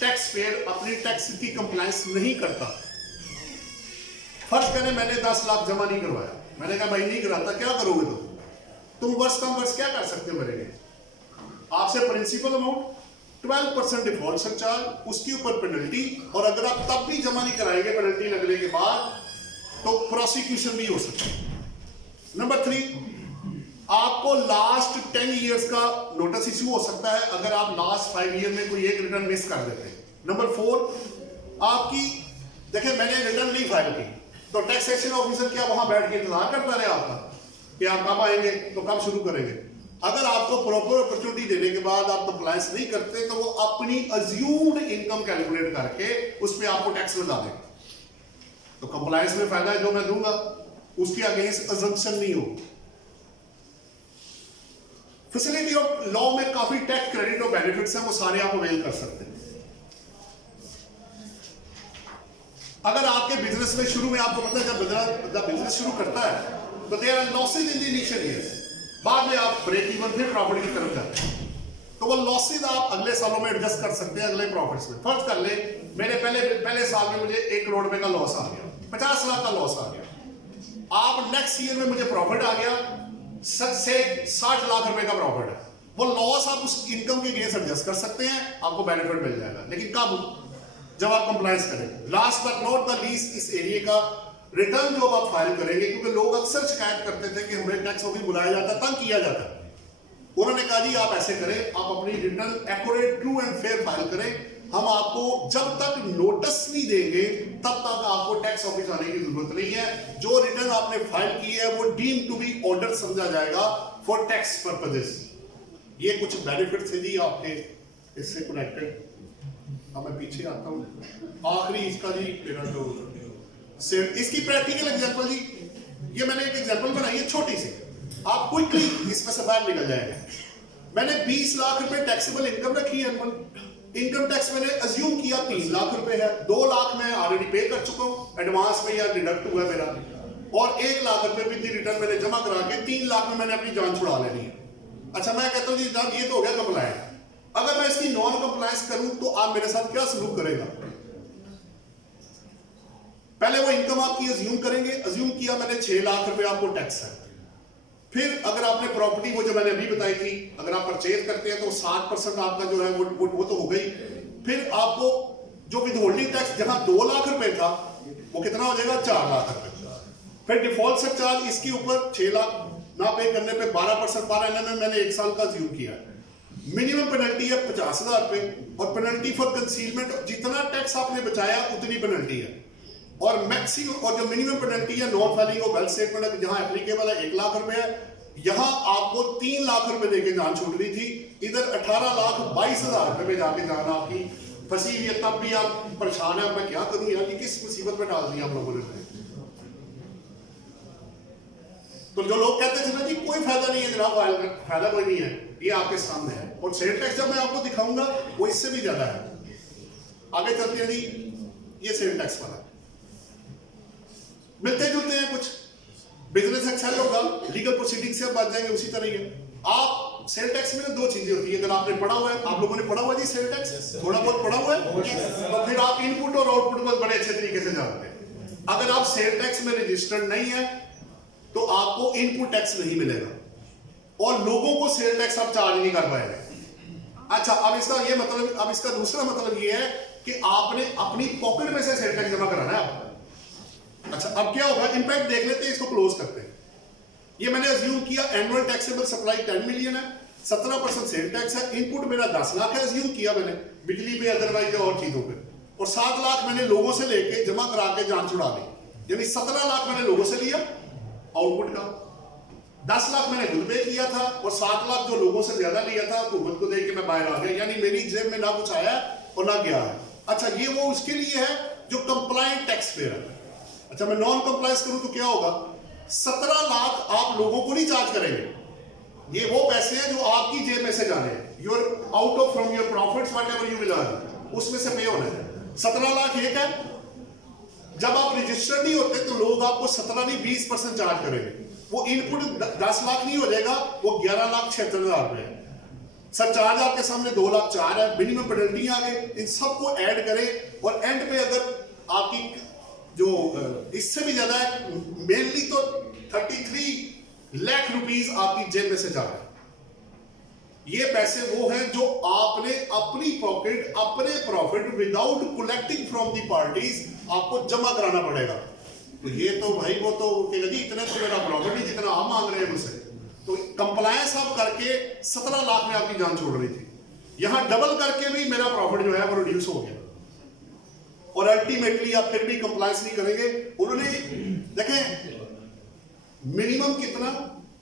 टैक्स पेयर अपनी टैक्स की कंप्लायंस नहीं करता, फर्ज करें मैंने 10 लाख जमा नहीं करवाया, मैंने कहा भाई नहीं कराता, क्या करोगे तुम वर्ष कम वर्ष क्या कर सकते हो मेरे लिए? आपसे प्रिंसिपल अमाउंट 12% डिफॉल्ट सरचार्ज, उसके ऊपर पेनल्टी, और अगर आप तब भी जमा नहीं कराएंगे पेनल्टी लगने के बाद तो प्रोसिक्यूशन भी हो सकता है। नंबर 3, आपको लास्ट 10 इयर्स का नोटिस इश्यू हो सकता है अगर आप लास्ट 5 ईयर में कोई एक रिटर्न मिस कर देते हैं। नंबर 4, आपकी, देखिए मैंने रिटर्न नहीं फाइल की तो टैक्सेशन ऑफिसर क्या वहां बैठ के इंतजार करता रहे आपका कि आप कब आएंगे, तो कब शुरू करेंगे? अगर आपको प्रॉपर अपॉर्चुनिटी देने के बाद आप कंप्लायंस नहीं करते तो वो अपनी अज्यूम्ड इनकम कैलकुलेट करके उस पर आपको टैक्स लगा देगा। तो कंप्लायंस में फायदा है जो मैं दूंगा, उसके अगेंस्ट अजम्पशन नहीं हो। फैसिलिटी ऑफ लॉ में काफी टैक्स क्रेडिट और बेनिफिट्स हैं, वो सारे आप अवेल कर सकते हैं। अगर आपके बिजनेस में शुरू में, आपको पता है जब बिजनेस शुरू करता है तो there are losses in the initial years, बाद में आप ब्रेक इवन फिर प्रॉफिट की तरफ जाते हैं, तो वो लॉसेज आप अगले सालों में एडजस्ट कर सकते हैं अगले प्रॉफिट्स में। फर्ज कर ले मेरे पहले साल में मुझे 1 करोड़ रुपए का लॉस आ गया, 50 लाख का लॉस आ गया। आप नेक्स्ट ईयर में मुझे प्रॉफिट आ गया, से 60 लाख रुपए का प्रॉफिट है, वो लॉस आप उस इनकम के अगेंस्ट एडजस्ट कर सकते हैं, आपको बेनिफिट मिल जाएगा। लेकिन कब? जब आप कंप्लायंस करेंगे। Last but not the least, इस एरिया का रिटर्न जो आप फाइल करेंगे, क्योंकि लोग अक्सर शिकायत करते थे कि हमें टैक्स ऑफिस बुलाया जाता, तंग किया जाता, उन्होंने कहा जी आप ऐसे करें, आप अपनी return accurate, true and fair file करें, हम आपको जब तक नोटिस नहीं देंगे तब तक आपको टैक्स ऑफिस आने की जरूरत नहीं है। जो रिटर्न आपने फाइल की है वो डीम टू बी ऑर्डर समझा जाएगा फॉर टैक्स पर्पसेस। ये कुछ बेनिफिट्स है जी आपके इससे कनेक्टेड। अब मैं पीछे आता हूँ, आखिरी इसका जी मेरा जो इसकी प्रैक्टिकल एग्जांपल जी, ये मैंने एक एग्जांपल बनाई है छोटी सी, आप क्विकली इसमें से बाहर निकल जाएंगे। मैंने 20 लाख रुपए टैक्सेबल इनकम रखी है, इनकम टैक्स मैंने अज्यूम किया 3 लाख रुपए है, 2 लाख मैं ऑलरेडी पे कर चुका हूँ एडवांस में या डिडक्ट हुआ मेरा, और 1 लाख रुपए विद रिटर्न मैंने जमा करा के 3 लाख में मैंने अपनी जान छुड़ा लेनी है। अच्छा, मैं कहता हूँ जी जनाब ये तो हो गया कंप्लायंट, अगर मैं इसकी नॉन कंप्लायंस करूं तो आप मेरे साथ क्या सलूक करेगा? पहले वो इनकम आपकी अज्यूम करेंगे, अज्यूम किया मैंने 6 लाख रुपए आपको टैक्स है। फिर अगर आपने प्रॉपर्टी वो जो मैंने अभी बताई थी, अगर आप परचेज करते हैं तो 60% आपका जो है वो तो हो गई। फिर आपको जो विदहोल्डिंग टैक्स जहां 2 लाख रुपए था वो कितना हो जाएगा? 4 लाख रुपए। फिर डिफॉल्ट सरचार्ज इसके ऊपर 6 लाख ना पे करने पे 12% 12 में मैंने 1 साल का अज्यूम किया। मिनिमम पेनल्टी है 50,000 रुपए और पेनल्टी फॉर कंसीलमेंट, जितना टैक्स आपने बचाया उतनी पेनल्टी है। और मैक्सिमम और जो मिनिमम पेनल्टी है non filing of wealth statement जहां एप्लीकेबल है 1 लाख रुपए है, यहां आपको 3 लाख रुपए देके जान छूट रही थी, इधर 18,22,000 रुपए में जाके जान आपकी फंसी हुई है। तब भी आप परेशान है, मैं क्या करूं यार, ये किस मुसीबत में डाल दी आप लोगों ने। तो जो लोग कहते थे ना जी कोई फायदा नहीं है जनाब, फायदा कोई नहीं है, ये आपके सामने है। और सेल टैक्स जब मैं आपको दिखाऊंगा वो इससे भी ज्यादा है। आगे चलते हैं जी, ये सेल टैक्स वाला मिलते जुलते हैं कुछ, बिजनेस एक्सेल होगा, लीगल प्रोसीडिंग से आप बच जाएंगे उसी तरह ही। आप सेल टैक्स में ना 2 चीजें होती है, अगर आपने पढ़ा हुआ है, आप लोगों ने पढ़ा हुआ जी सेल टैक्स, थोड़ा बहुत पढ़ा हुआ है, तो फिर आप इनपुट और आउटपुट को बड़े अच्छे तरीके से जानते हैं। अगर आप सेल टैक्स में रजिस्टर्ड नहीं है तो आपको इनपुट टैक्स नहीं मिलेगा और लोगों को सेल टैक्स आप चार्ज नहीं कर पाएंगे। अच्छा, अब इसका ये मतलब, अब इसका दूसरा मतलब ये है कि आपने अपनी पॉकेट में से सेल टैक्स जमा कराना है आपको। अच्छा, अब क्या होगा, इंपैक्ट देख लेते हैं, इसको क्लोज करते हैं। ये मैंने अज्यूम किया एनुअल टैक्सेबल सप्लाई 10 मिलियन है, 17% सेल टैक्स है, इनपुट मेरा 10 लाख है, अज्यूम किया मैंने बिजली पे अदरवाइज और चीजों पे, और 7 लाख मैंने लोगों से लेके जमा करा के जान छुड़ा दी, यानी 17 लाख मैंने लोगों से लिया आउटपुट का, 10 लाख मैंने खुद पे किया था और 7 लाख जो लोगों से ज्यादा लिया था हुकूमत को दे के मैं बाहर आ गया, यानी मेरी जेब में ना कुछ आया और ना गया है। अच्छा, ये वो उसके लिए है जो कंप्लायंट टैक्स पेयर है। अच्छा, मैं नॉन कंप्लायंस करूं तो क्या होगा, 17 लाख आप लोगों को नहीं चार्ज करेंगे, ये वो पैसे हैं जो आपकी जेब में से जाने हैं, your out of from your profits whatever you will earn, उसमें से पे होना है। 17 लाख एक है, जब आप रजिस्टर्ड नहीं होते तो लोग आपको 17 नहीं 20% चार्ज करेंगे, वो इनपुट 10 लाख नहीं हो जाएगा, वो 11,76,000 रुपए है। सरचार्ज आपके सामने 2,04,000 है, मिनिमम पेनल्टी आ गई, इन सबको ऐड करें और एंड पे अगर आपकी जो इससे भी ज्यादा है, मेनली तो 33 लाख रुपीस आपकी जेब में से जा रहे हैं। ये पैसे वो हैं जो आपने अपनी पॉकेट, अपने profit without collecting from the parties आपको जमा कराना पड़ेगा। तो ये तो भाई वो तो कहेगा जी इतने तो मेरा प्रॉफिट नहीं जितना आप मांग रहे हैं मुझसे, तो कंप्लायंस आप करके 17 लाख में आपकी जान छोड़ रही थी, यहां डबल करके भी मेरा प्रॉफिट जो है वो रिड्यूस हो गया और अल्टीमेटली आप फिर भी कंप्लायंस नहीं करेंगे। उन्होंने देखें मिनिमम कितना,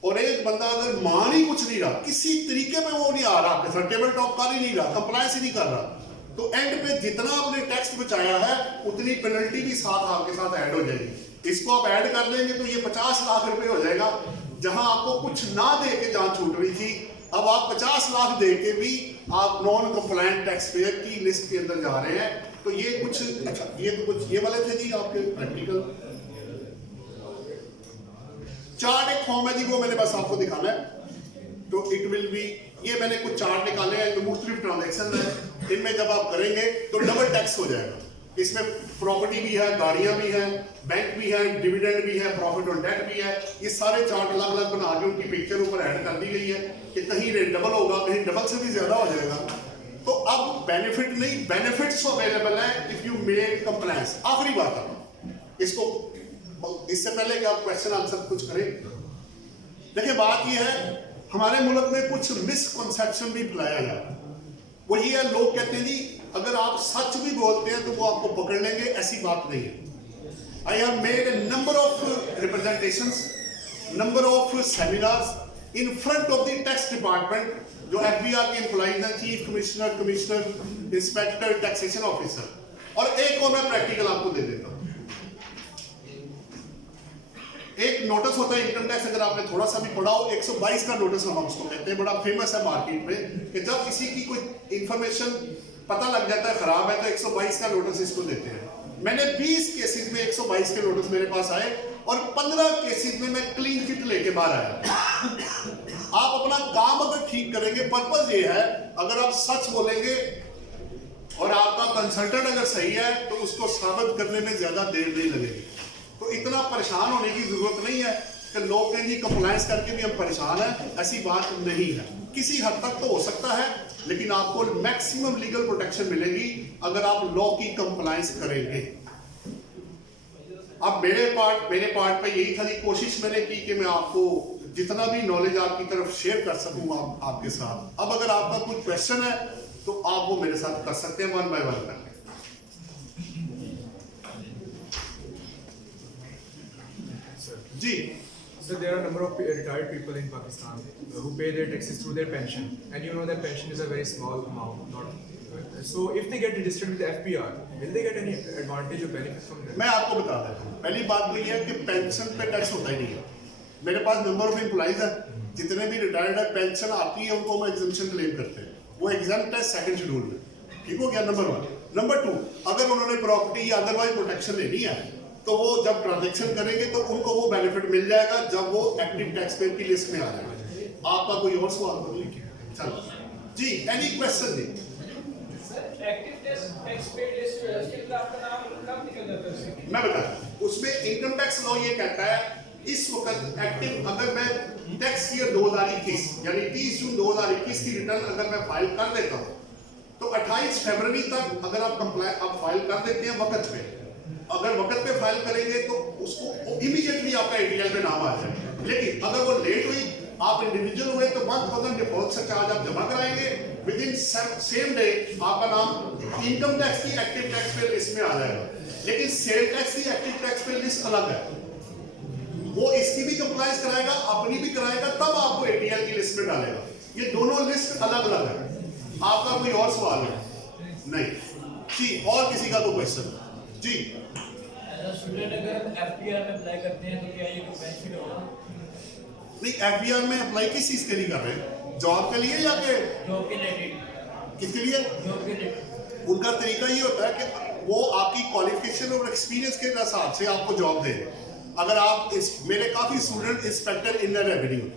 और एक बंदा अगर मान ही कुछ नहीं रहा, किसी तरीके पे वो नहीं आ रहा आपके साथ, टेबल टॉप कर ही नहीं रहा, कंप्लायंस ही नहीं कर रहा, तो एंड पे जितना आपने टैक्स बचाया है उतनी पेनल्टी भी साथ आपके साथ ऐड हो जाएगी। इसको आप ऐड कर लेंगे तो ये 50 लाख रुपए हो जाएगा, जहां आपको कुछ ना दे के जान छूट रही थी, अब आप 50 लाख दे के भी आप नॉन कंप्लायंट टैक्स पेयर की लिस्ट के अंदर जा रहे हैं। तो ये कुछ, अच्छा ये तो कुछ ये वाले थे जी आपके प्रैक्टिकल चार्ट, एक फॉर्म है जी वो मैंने बस आपको दिखाना है। तो इट विल बी, ये मैंने कुछ चार्ट निकाले हैं, मुख्तलिफ ट्रांजेक्शन है, इनमें जब आप करेंगे तो डबल टैक्स हो जाएगा। इसमें प्रॉपर्टी भी है, गाड़ियां भी हैं, बैंक भी है, डिविडेंड भी है, प्रॉफिट और डेट भी है। ये सारे चार्ट अलग अलग बना के उनकी पिक्चर ऊपर ऐड कर दी गई है कि कहीं रेट डबल होगा, कहीं डबल से भी ज्यादा हो जाएगा। तो अब बेनिफिट नहीं, बेनिफिट्स अवेलेबल है इफ यू मेक कंप्लायंस। आखिरी बात है इसको, इससे पहले कि आप क्वेश्चन आंसर कुछ करें, देखिए बात ये है हमारे मुल्क में कुछ मिसकंसेप्शन भी फैलाया जाता है। वो ये है, लोग कहते हैं जी अगर आप सच भी बोलते हैं तो वो आपको पकड़ लेंगे, ऐसी बात नहीं है। I have made a number of representations, number of seminars in front of the tax department, जो एफबीआर के एम्प्लॉइज हैं, chief commissioner, commissioner, inspector, taxation officer. और एक और मैं प्रैक्टिकल आपको दे देता हूँ। एक नोटिस होता है इनकम टैक्स, अगर आपने थोड़ा सा भी पढ़ा हो, 122 का नोटिस हम उसको कहते हैं, बड़ा फेमस है मार्केट में कि जब किसी की कोई इंफॉर्मेशन पता लग जाता है खराब है तो 122 का नोटिस इसको देते हैं। मैंने 20 केसेस में 122 के नोटिस मेरे पास आए और 15 केसेस में मैं क्लीन चिट लेके बाहर आया। आप अपना काम अगर ठीक करेंगे, पर्पस ये है अगर आप सच बोलेंगे और आपका कंसल्टेंट अगर सही है तो उसको साबित करने में ज्यादा देर नहीं लगेगी। तो इतना परेशान होने की जरूरत नहीं है कि लोग कहेंगे कंप्लायंस करके भी हम परेशान हैं, ऐसी बात नहीं है। किसी हद तक तो हो सकता है, लेकिन आपको मैक्सिमम लीगल प्रोटेक्शन मिलेगी अगर आप लॉ की कंप्लायंस करेंगे। अब मेरे पार्ट पे यही था, कोशिश मैंने की कि मैं आपको जितना भी नॉलेज आपकी तरफ शेयर कर सकूं आपके साथ। अब अगर आपका कोई क्वेश्चन है तो आप वो मेरे साथ कर सकते हैं, वन बाय वन करके। जी So there are a number of retired people in Pakistan who pay their taxes through their pension, and you know that pension is a very small amount. So if they get registered with FPR, will they get any advantage or benefit from that? मैं आपको बता देता हूँ। पहली बात तो ये है कि पेंशन पे टैक्स होता ही नहीं है। मेरे पास नंबर ऑफ एम्प्लॉइज है, जितने भी रिटायर्ड है पेंशन आती है उनको हम एग्जम्पशन क्लेम करते हैं, वो एग्जाम्प्ट है सेकंड शेड्यूल में। ठीक हो गया नंबर 1। नंबर 2, अगर उन्होंने प्रॉपर्टी या अदरवाइज प्रोटेक्शन लेनी है तो वो जब ट्रांजेक्शन करेंगे तो उनको वो बेनिफिट मिल जाएगा जब वो एक्टिव टैक्स पेयर की लिस्ट में आ जाएगा। आपका कोई और सवाल तो नहीं? चलो जी, एनी क्वेश्चन जी? मैं बता, उसमें इनकम टैक्स लॉ ये कहता है इस वक्त एक्टिव, अगर मैं टैक्स ईयर 2021 यानी 30 जून 2021 की रिटर्न अगर मैं फाइल कर देता हूँ तो 28 फरवरी तक अगर आप फाइल कर देते हैं वक्त पे, अगर वक्त पे फाइल करेंगे तो उसको इमीडिएटली आपका एटीएल में नाम आ जाएगा। लेकिन अगर वो लेट हुई, आप इंडिविजुअल हुए तो 1000 डिफॉल्ट चार्ज आप जमा कराएंगे, विद इन सेम डे आपका नाम इनकम टैक्स की एक्टिव टैक्स पे लिस्ट में आ जाएगा। लेकिन सेल टैक्स की एक्टिव टैक्स पे लिस्ट अलग है, वो इसकी भी कंप्लायंस कराएगा, अपनी भी कराएगा, तब आपको एटीएल की लिस्ट में डालेगा। ये दोनों लिस्ट अलग अलग है। आपका कोई और सवाल है? नहीं जी, और किसी का कोई क्वेश्चन? जी, स्टूडेंट अगर एफपीआर में अप्लाई करते हैं तो क्या ये कोई बेनिफिट होगा? नहीं, एफबीआर में अप्लाई किस चीज के लिए कर रहे हैं? जॉब के लिए या के जॉब के रिलेटेड? किसके लिए? जॉब के रिलेटेड। उनका तरीका ये होता है कि वो आपकी क्वालिफिकेशन और एक्सपीरियंस के हिसाब से आपको जॉब दे। अगर आप मेरे काफी स्टूडेंट इंस्पेक्टर इन रेवेन्यू,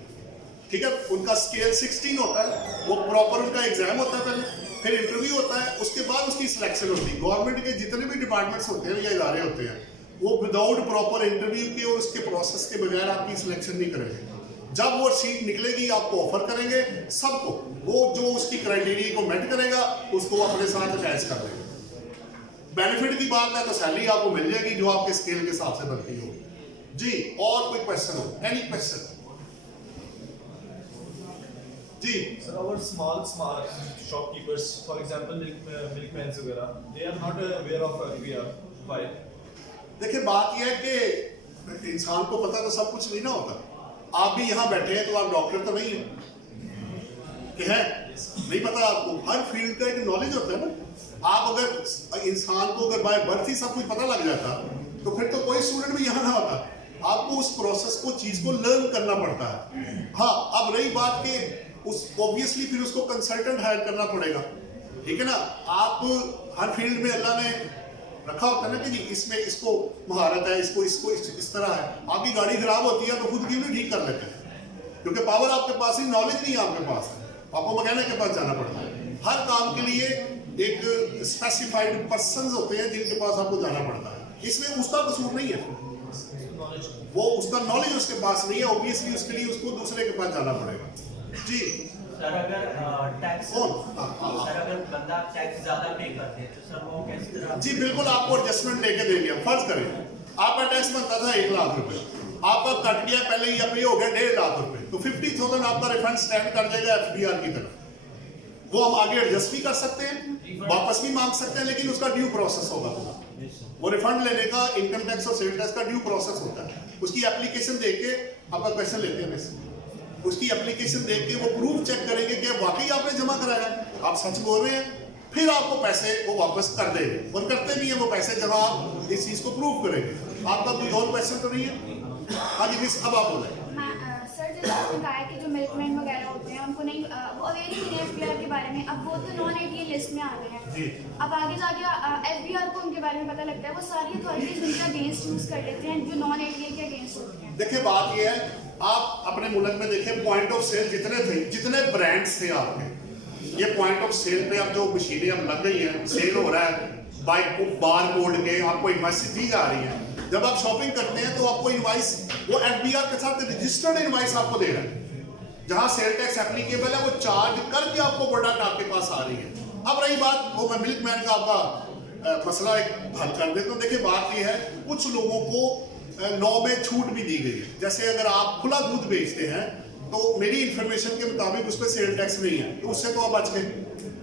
ठीक है, उनका स्केल 16 होता है, वो प्रॉपर उनका एग्जाम होता है, पहले फिर इंटरव्यू होता है, उसके बाद उसकी सिलेक्शन होती है। गवर्नमेंट के जितने भी डिपार्टमेंट्स होते हैं या इदारे होते हैं, वो विदाउट प्रॉपर इंटरव्यू के और उसके प्रोसेस के बगैर आपकी सिलेक्शन नहीं करेंगे। जब वो सीट निकलेगी आपको ऑफर करेंगे, सबको वो जो उसकी क्राइटेरिया को मेट करेगा उसको वो अपने साथ अटैच कर लेंगे। बेनिफिट की बात है तो सैलरी आपको मिल जाएगी जो आपके स्केल के हिसाब से बनती हो। जी, और कोई क्वेश्चन हो? Any question? जी Sir, our small shopkeepers, for example, milkmen वगैरह, they are not aware of FPR. Why? देखिए, बात यह है कि इंसान को पता तो सब कुछ नहीं ना होता। आप भी यहाँ बैठे हैं तो आप डॉक्टर तो नहीं है कि है नहीं पता आपको। हर फील्ड का एक नॉलेज होता है ना। आप अगर इंसान को अगर बाय बर्थ ही सब कुछ पता लग जाता तो फिर तो कोई स्टूडेंट भी यहाँ ना होता। आपको उस प्रोसेस को, चीज को लर्न करना पड़ता है। हाँ, अब रही बात के उस ऑब्वियसली फिर उसको कंसल्टेंट हायर करना पड़ेगा, ठीक है ना। आप हर फील्ड में अल्लाह ने रखा होता है ना कि जी इसमें इसको महारत है, इसको इस तरह है। आपकी गाड़ी खराब होती है तो खुद की भी ठीक कर लेते हैं, क्योंकि पावर आपके पास ही, नॉलेज नहीं आपके पास है, आपको मैकेनिक के पास जाना पड़ता है। हर काम के लिए एक स्पेसिफाइड पर्संस होते हैं जिनके पास आपको जाना पड़ता है। इसमें उसका कसूर नहीं है, वो उसका नॉलेज उसके पास नहीं है, ऑब्वियसली उसके लिए उसको दूसरे के पास जाना पड़ेगा। जी सर, अगर टैक्स सर अगर बंदा टैक्स ज्यादा पे करते हैं तो सर वो किस तरह? जी बिल्कुल, आपको एडजस्टमेंट लेके देंगे। फर्ज करें आपका टैक्स बनता था 1 लाख रुपए, आपका कट गया पहले ही, अब ये हो गया 1.5 लाख रुपए, तो 50,000 आपका रिफंड स्टैंड कर देगा एफबीआर की तरफ। वो हम आगे एडजस्ट भी कर सकते हैं, वापस भी मांग सकते हैं, लेकिन उसका ड्यू प्रोसेस होगा। वो रिफंड लेने का इनकम टैक्स और सेल टैक्स का ड्यू प्रोसेस होता है। उसकी एप्लीकेशन देख के आपका क्वेश्चन लेते हैं, उसकी एप्लीकेशन देख के वो प्रूफ चेक करेंगे कि वाकई आपने जमा कराया है, आप सच बोल रहे हैं, फिर आपको पैसे वो वापस कर देंगे, और करते भी हैं वो पैसे जब आप इस चीज को प्रूव करेंगे। आपका कोई और क्वेश्चन तो नहीं है? हाँ जी मिस, अब आप बोले। सर जैसे आपने कहा है कि जो मिल्कमैन वगैरह होते हैं उनको नहीं वो अवेयर ही नहीं है एफबीआर के बारे में, अब वो तो नॉन एटीए लिस्ट में आ गए जी। हैं। अब आगे जाके एफबीआर को उनके बारे में पता लगता है, वो सारी अथॉरिटीज उनके अगेंस्ट यूज कर लेते हैं जो नॉन एटीए के अगेंस्ट होते हैं। देखिए बात ये है, आप अपने मुल्क में देखिए पॉइंट ऑफ सेल जितने थे, जितने ब्रांड्स थे आपके, ये पॉइंट ऑफ सेल पे अब जो मशीनें अब लग गई हैं, सेल हो रहा है बाय बार कोड के, आपको इनवाइस दी जा रही है। जब आप शॉपिंग करते हैं तो आपको इनवाइस वो एफबीआर के साथ रजिस्टर्ड इनवाइस आपको दे रहा है, जहां सेल टैक्स एप्लीकेबल है वो चार्ज करके आपको प्रोडक्ट आपके पास आ रही है। अब रही बात वो मैं मिल्कमैन का आपका मसला एक हल कर देता हूँ। देखिए बात ये है, कुछ लोगों को लॉ में छूट भी दी गई है। जैसे अगर आप खुला दूध बेचते हैं तो मेरी इंफॉर्मेशन के मुताबिक उस पर सेल टैक्स नहीं है, तो उससे तो आप बच गए।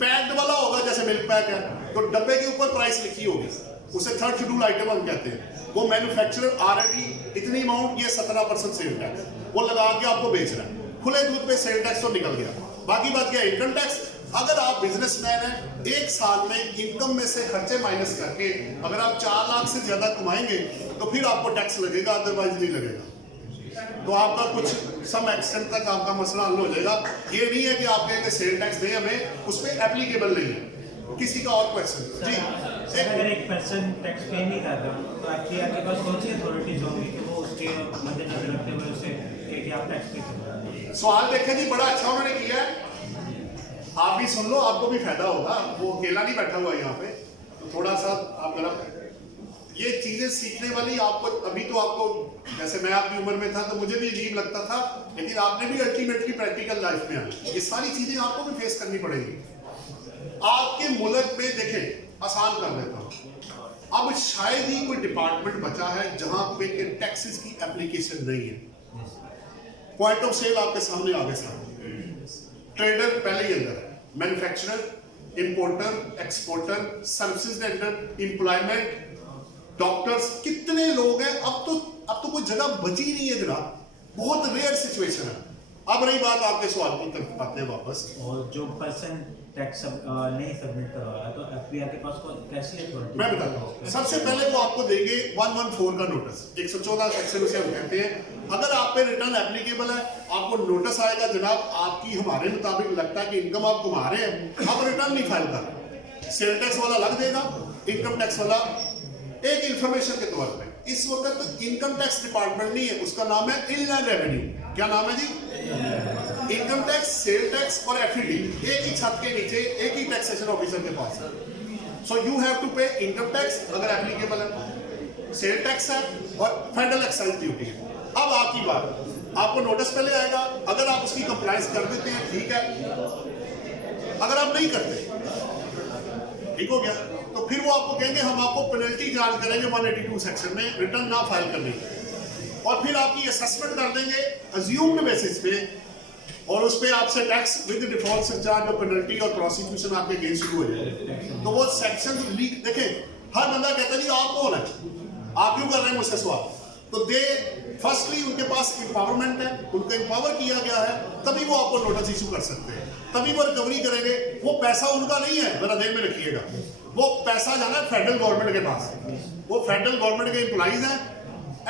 पैक्ड वाला होगा, जैसे मिल्क पैक है, तो डब्बे के ऊपर प्राइस लिखी होगी, उसे थर्ड शेड्यूल आइटम हम कहते हैं। वो मैन्युफैक्चरर ऑलरेडी इतनी अमाउंट, ये 17% सेल टैक्स वो लगा के आपको बेच रहा है। खुले दूध पे सेल टैक्स तो निकल गया। बाकी बात क्या है, इनकम टैक्स। अगर आप बिजनेसमैन हैं, एक साल में इनकम में से खर्चे माइनस करके अगर आप 4 लाख से ज्यादा कमाएंगे तो फिर आपको टैक्स लगेगा, अदरवाइज नहीं लगेगा। तो आपका कुछ सम एक्सटेंट तक आपका मसला हल हो जाएगा। ये नहीं है कि आप कहेंगे सेल टैक्स दें हमें, उस पर एप्लीकेबल नहीं है। किसी का और क्वेश्चन जी? अगर एक पर्सन टैक्स पे नहीं कर रहा तो आपके पास कौन सी अथॉरिटीज होंगी कि वो उसके मद्देनजर रखते हुए उसे कि आप टैक्स पे करें? सवाल देखें जी, बड़ा अच्छा उन्होंने किया है। आप भी सुन लो, आपको भी फायदा होगा। वो अकेला नहीं बैठा हुआ यहाँ पे, तो थोड़ा सा आप जरा ये चीजें सीखने वाली आपको, अभी तो आपको, जैसे मैं आपकी उम्र में था तो मुझे भी अजीब लगता था, लेकिन आपने भी अल्टीमेटली प्रैक्टिकल लाइफ में आना, ये सारी चीजें आपको भी फेस करनी पड़ेगी। आपके मुल्क में देखें, आसान कर देता हूँ, अब शायद ही कोई डिपार्टमेंट बचा है जहां पे टैक्सेस की एप्लीकेशन नहीं है। पॉइंट ऑफ सेल आपके सामने आगे सामने, ट्रेडर पहले ही अंदर है, manufacturer, importer, exporter, services vendor, employment, doctors, कितने लोग हैं। अब तो कोई जगह बची नहीं है जनाब, बहुत रेयर सिचुएशन है। अब रही बात आपके सवाल की तरफ आते हैं वापस। और जो पर्सन टैक्स नहीं सबमिट करवा रहा तो एफबीआर के पास कैसी अथॉरिटी? मैं बताता हूँ। सबसे पहले वो आपको देंगे 114 का नोटिस, 114 सेक्शन उसे हम कहते हैं। अगर आप पे रिटर्न एप्लीकेबल है, आपको नोटिस आएगा, जनाब आपकी हमारे मुताबिक लगता है कि इनकम आप कमा रहे हैं, आप रिटर्न नहीं फाइल कर रहे, सेल टैक्स वाला लग देगा, इनकम टैक्स वाला एक इंफॉर्मेशन के तौर पे। इस वक्त इनकम टैक्स डिपार्टमेंट नहीं है, उसका नाम है इनलैंड रेवेन्यू। क्या नाम है जी? इनकम टैक्स, सेल टैक्स और एफईडी एक ही छत के नीचे एक ही टैक्सेशन ऑफिसर के पास है। सो यू हैव टू पे इनकम टैक्स अगर एप्लीकेबल है, सेल टैक्स है और फेडरल एक्साइज ड्यूटी है। अब आपकी बात, आपको नोटिस पहले आएगा, अगर आप उसकी कंप्लायंस कर देते हैं ठीक है, अगर आप नहीं करते ठीक हो गया, तो फिर वो आपको कहेंगे हम आपको पेनल्टी चार्ज करेंगे 182 सेक्शन में रिटर्न ना फाइल करने की, और फिर आपकी असेसमेंट कर देंगे अज्यूम्ड बेसिस पे, और उस पर आपसे टैक्स विद डिफॉल्ट सरचार्ज और पेनल्टी और प्रोसिक्यूशन आपके अगेंस्ट शुरू हो जाएगा। तो वो सेक्शन लीक, देखें हर बंदा कहता है जी आप कौन है, आप क्यों कर रहे हैं मुझसे सवाल। तो दे फर्स्टली उनके पास एम्पावरमेंट है, उनको एम्पावर किया गया है, तभी वो आपको नोटिस इशू कर सकते हैं, तभी वो रिकवरी करेंगे। वो पैसा उनका नहीं है, जरा ध्यान में रखिएगा, वो पैसा जाना है फेडरल गवर्नमेंट के पास, वो फेडरल गवर्नमेंट के एम्प्लॉइज हैं।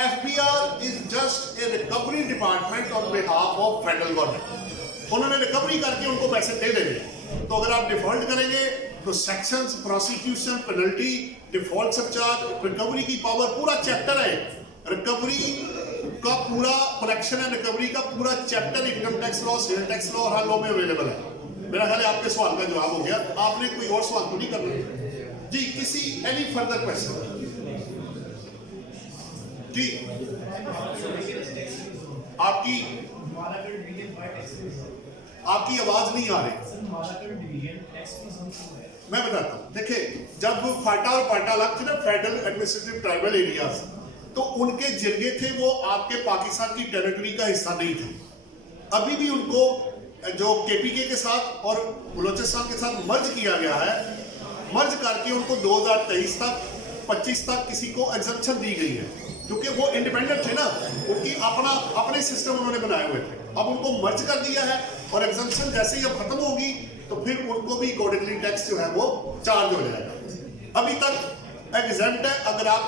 FBR is just a recovery department on behalf of federal government. उन्होंने रिकवरी करके उनको पैसे दे देंगे। तो अगर आप डिफॉल्ट करेंगे तो sections, prosecution, penalty, default surcharge, recovery की पावर, पूरा चैप्टर है रिकवरी का, पूरा कलेक्शन एंड रिकवरी का पूरा chapter income tax law, cell tax law और हर लॉ में अवेलेबल है। मेरा ख्याल है आपके सवाल का जवाब हो गया। आपने कोई और सवाल तो नहीं करना जी? किसी एनी फर्दर क्वेश्चन जी? आपकी आवाज नहीं आ रही, मैं बताता हूँ। देखिए जब फाटा और पाटा अलग थे ना, फेडरल एडमिनिस्ट्रेटिव ट्राइबल एरियाज, तो उनके जरिए थे, वो आपके पाकिस्तान की टेरिटरी का हिस्सा नहीं थे। अभी भी उनको जो केपीके के साथ और बलोचिस्तान के साथ मर्ज किया गया है, मर्ज करके उनको 2023 तक 25 तक किसी को एग्जम्पशन दी गई है, क्योंकि वो इंडिपेंडेंट थे ना, उनकी अपने सिस्टम उन्होंने बनाए हुए थे। अब उनको मर्ज कर दिया है और एग्जम्पशन जैसे ही अब खत्म होगी तो फिर उनको भी अकॉर्डिंगली टैक्स जो है वो चार्ज हो जाएगा। अभी तक एग्जेम्प्ट है, अगर आप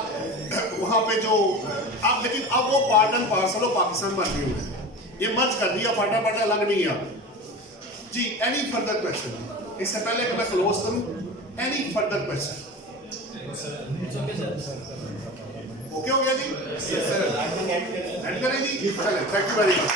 वहाँ पे जो आप, लेकिन अब वो part and parcel of Pakistan बन गए हुए हैं। ये मर्ज कर दिया, फाटा अलग नहीं है जी। Any further question? इससे पहले कि मैं क्लोज करूं, एनी फर्दर क्वेश्चन? ओके हो गया जी? एंड करें जी? चलें, थैंक यू वेरी मच।